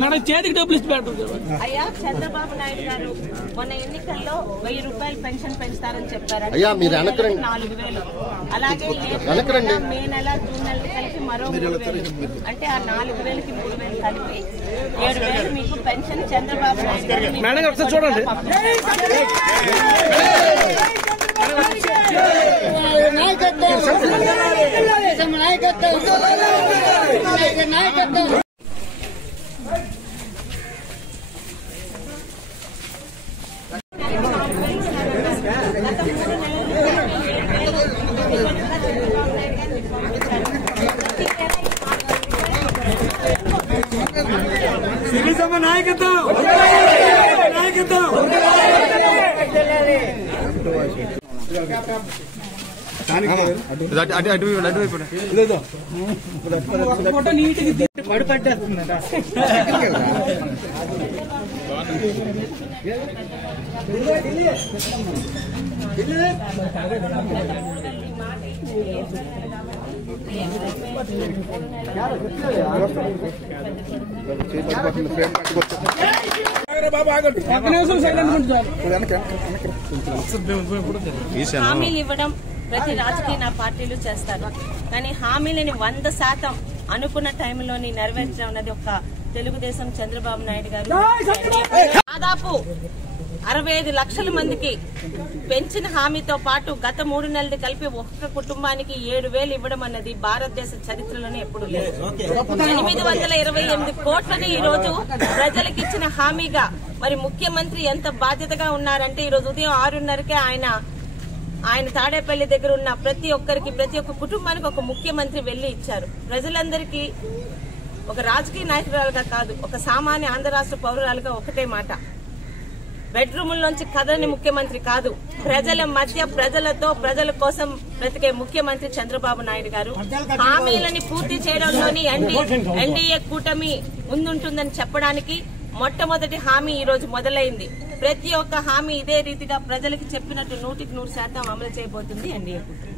Madam చేతికి డబ్బులు ఇచ్చి పెట్టు. అయ్యా చంద్రబాబు నాయుడు గారు మొన్న ఎన్నికల్లో 1000 రూపాయలు పెన్షన్ పెంచుతారని చెప్పారు. 4000. అలాగే మే నెల జూన్ నెల కలిపి మరో 3000. అంటే ఆ 4000కి 3000 కలిపి 7000 మీకు పెన్షన్ చంద్రబాబు నాయుడు గారు చూడండి. హామీలు ఇవ్వడం ప్రతి రాజకీయ పార్టీలు చేస్తారు, కానీ హామీలని 100% అనుకున్న టైంలోని నెరవేర్చడం అన్నది ఒక తెలుగుదేశం చంద్రబాబు నాయుడు గారు. దాదాపు 65 లక్షల మందికి పెంచిన హామీతో పాటు గత 3 నెలలు కలిపి ఒక్క కుటుంబానికి 7000 ఇవ్వడం అన్నది భారతదేశ చరిత్రలోనే ఎప్పుడు లేదు. 828 కోట్లని ఈ రోజు ప్రజలకు ఇచ్చిన హామీగా మరి ముఖ్యమంత్రి ఎంత బాధ్యతగా ఉన్నారంటే ఈ రోజు ఉదయం 6:30కే ఆయన తాడేపల్లి దగ్గర ఉన్న ప్రతి ఒక్క కుటుంబానికి ఒక ముఖ్యమంత్రి వెళ్లి ఇచ్చారు. ప్రజలందరికీ ఒక రాజకీయ నాయకురాలుగా కాదు, ఒక సామాన్య ఆంధ్ర రాష్ట్ర పౌరురాలుగా ఒకటే మాట, బెడ్రూముల్లోంచి కదలని ముఖ్యమంత్రి కాదు, ప్రజల మధ్య ప్రజలతో ప్రజల కోసం బ్రతికే ముఖ్యమంత్రి చంద్రబాబు నాయుడు గారు. హామీలని పూర్తి చేయడంలోని ఎన్డీఏ కూటమి ముందుంటుందని చెప్పడానికి మొట్టమొదటి హామీ ఈ రోజు మొదలైంది. ప్రతి ఒక్క హామీ ఇదే రీతిగా ప్రజలకు చెప్పినట్టు 100% అమలు చేయబోతుంది ఎన్డీఏ కూటమి.